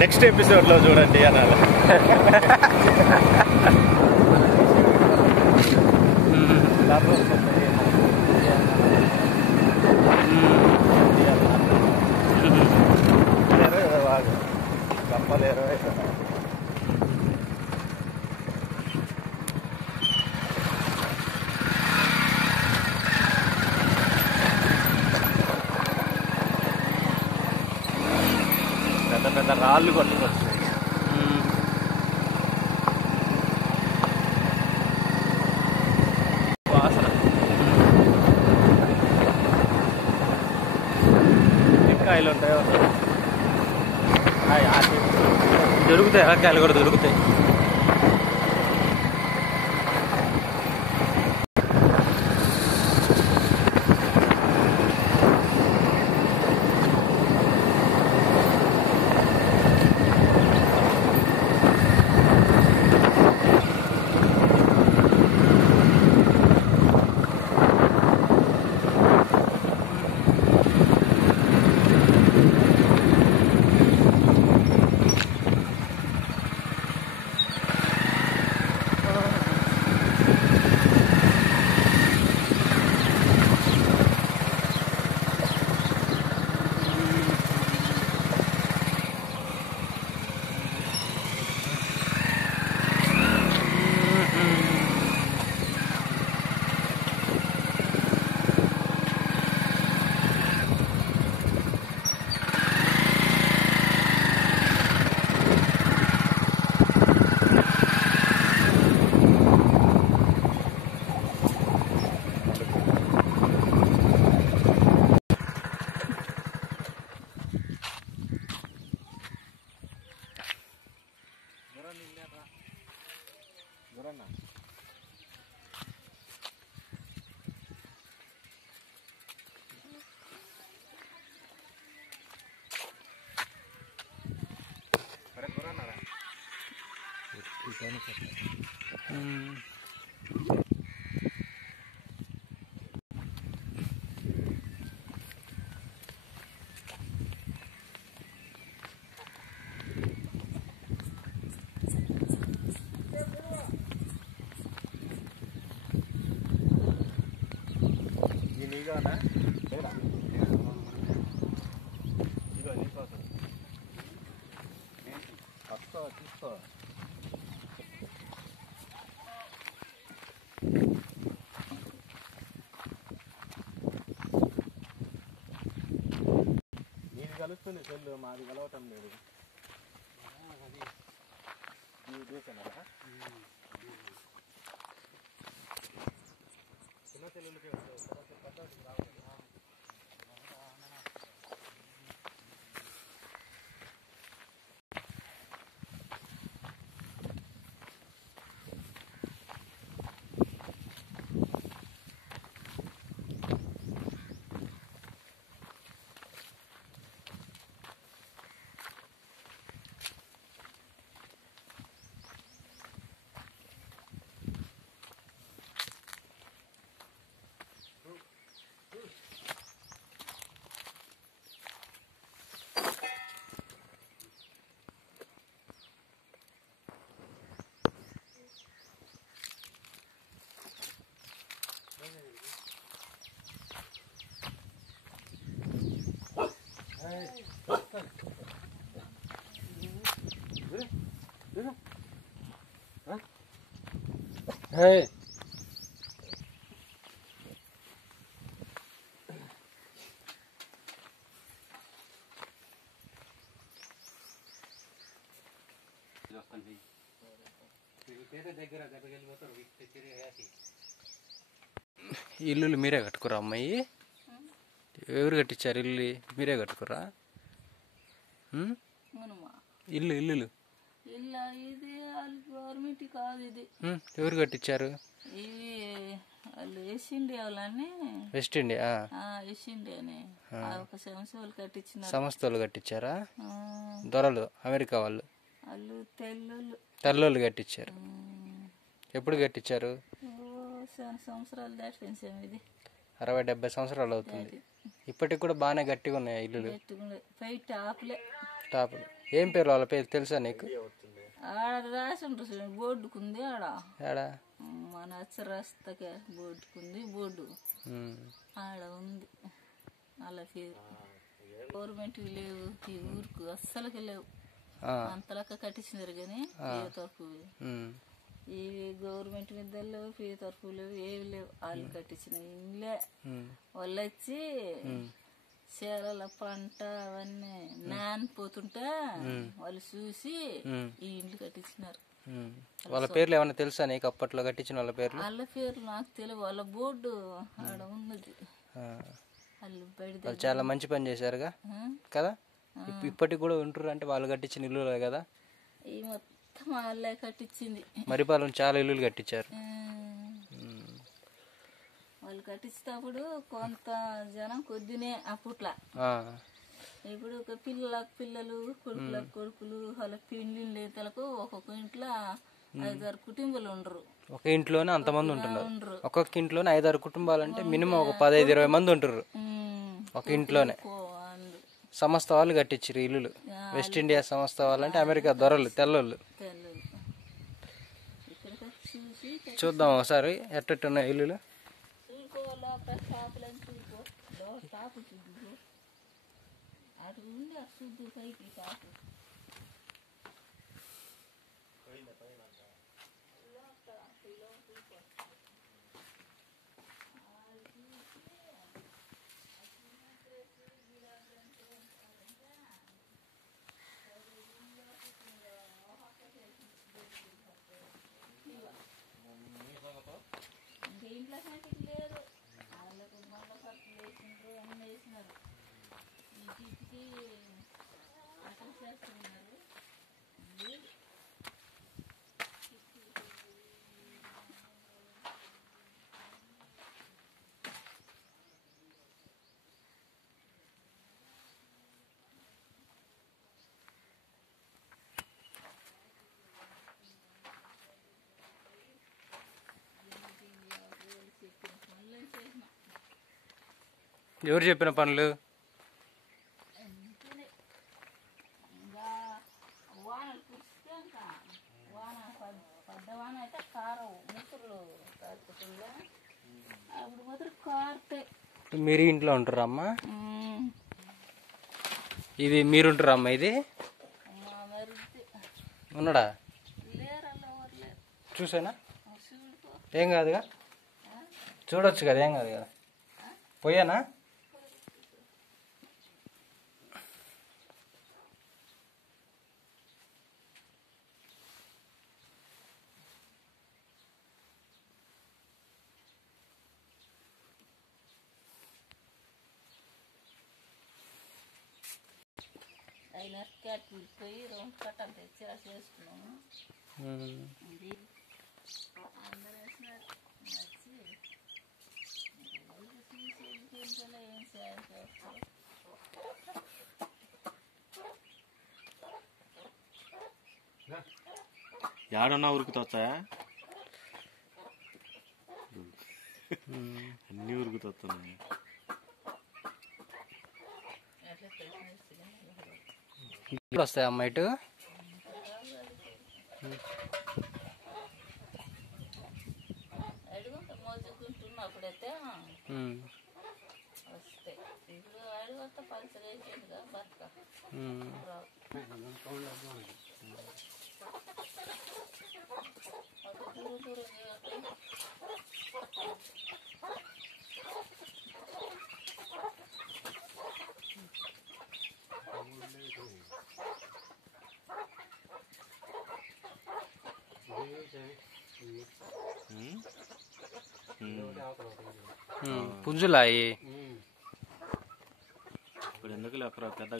Next ఎపిసోడ్లో చూడండి అనాలి. గప్పలేరు పెద్ద పెద్ద రాళ్ళు కొట్టుకొచ్చాయి. వాసన కాయలు ఉంటాయో దొరుకుతాయి, కాయలు కూడా దొరుకుతాయి. తీసుకో నీది కలుస్తుంది సెల్లు, మాది కలవటం లేదు. చిన్న సెల్లులకే రావాలి. Hey. ఇల్లు మీరే కట్టుకురా అమ్మాయి? ఎవరు కట్టించారు ఇల్లు? మీరే కట్టుకురా ఇల్లు? ఇల్లు ఇది గవర్నమెంట్ కాదు, ఇది ఎవరు కట్టించారు? ఇవి వాళ్ళు వెస్ట్ ఇండియా వాళ్ళని. West India? వెస్ట్ ఇండియాని ఒక సంస్థ వాళ్ళు కట్టించిన. సంస్థ వాళ్ళు కట్టించారా? దొరలు అమెరికా వాళ్ళు వాళ్ళు తెల్లోళ్ళు కట్టించారు. ఎప్పుడు కట్టించారు? సంవత్సరాలు దాటిపోయింది. ఇది 60-70 సంవత్సరాలు అవుతుంది. ఇప్పటికి కూడా బాగానే గట్టిగా ఉన్నాయి ఇల్లులు. పై టాపులే. టాపులు ఏం పేరు వాళ్ళ పేరు తెలుసా నీకు? ఆడ రాసి ఉంటుంది బోర్డుకుంది ఆడ. ఏడా? మన అచ్చరస్తకే బోర్డుకుంది బోర్డు ఆడ ఉంది. వాళ్ళ పేరు గవర్నమెంట్ లేవు ఈ ఊరుకు, అస్సలకి లేవు. అంతలక్క కట్టించినారు కానీ ఏ తరపు ఈ గవర్నమెంట్ మీద లేవు, పీ తరపు లేవు, ఏవి లేవు. వాళ్ళు కట్టించిన ఇండ్లే. వాళ్ళు వచ్చి చీరల పంట అవన్నీ నానిపోతుంటే వాళ్ళు చూసి ఈ ఇండ్లు కట్టించినారు. వాళ్ళ పేర్లు ఏమన్నా తెలుసా నీకు? అప్పట్లో కట్టించిన వాళ్ళ పేర్లు? వాళ్ళ పేర్లు నాకు తెలియదు. వాళ్ళ బోర్డు ఆడ ఉన్నది. వాళ్ళు చాలా మంచి పని చేశారుగా కదా. ఇప్పటికి కూడా ఉంటారు అంటే వాళ్ళు కట్టించిన ఇల్లు కదా. ఈ మొత్తం వాళ్ళే కట్టించింది. మరిపాలెం చాలా ఇల్లులు కట్టించారు. వాళ్ళు కట్టించేటప్పుడు కొంత జనం కొద్దినే అప్పట్లో. ఇప్పుడు ఒక పిల్లలకు పిల్లలు, కొడుకులకు కొడుకులు, వాళ్ళ పిండిలకు ఒక్కొక్క ఇంట్లో 5-6 కుటుంబాలు ఉండరు. ఒక ఇంట్లోనే అంతమంది ఉంటున్నారు. ఒక్కొక్క ఇంట్లోనే 5-6 కుటుంబాలు అంటే మినిమం ఒక 15-20 మంది ఉంటారు ఒక ఇంట్లోనే. సంస్థ వాళ్ళు కట్టించారు ఇల్లులు. వెస్ట్ ఇండియా సంస్థ వాళ్ళు అంటే అమెరికా దొరలు, తెల్లోళ్ళు. చూద్దాం ఒకసారి ఎట్టున్నాయి ఇల్లులు. ఎవరు చెప్పిన పనులు? మీరు ఇంట్లో ఉంటారా అమ్మ? ఇది మీరుంటారా అమ్మ? ఇది ఉన్నాడా? చూసానా? ఏం కాదుగా, చూడొచ్చు కదా, ఏం కాదు కదా. పోయానా? పోయి 2 కట్టలు తెచ్చి చేసుకున్నాము. ఏడన్నా ఉరుకుతా అన్ని ఉరుకుతున్నాయి. ఇప్పుడు వస్తాయి అమ్మ ఇటు? అప్పుడైతే వస్తాయి. ఇప్పుడు అడుగుతా పలుసగా అయిపోయిందిగా బతుక. పుంజులాయి ఇప్పుడు ఎందుకు పెద్ద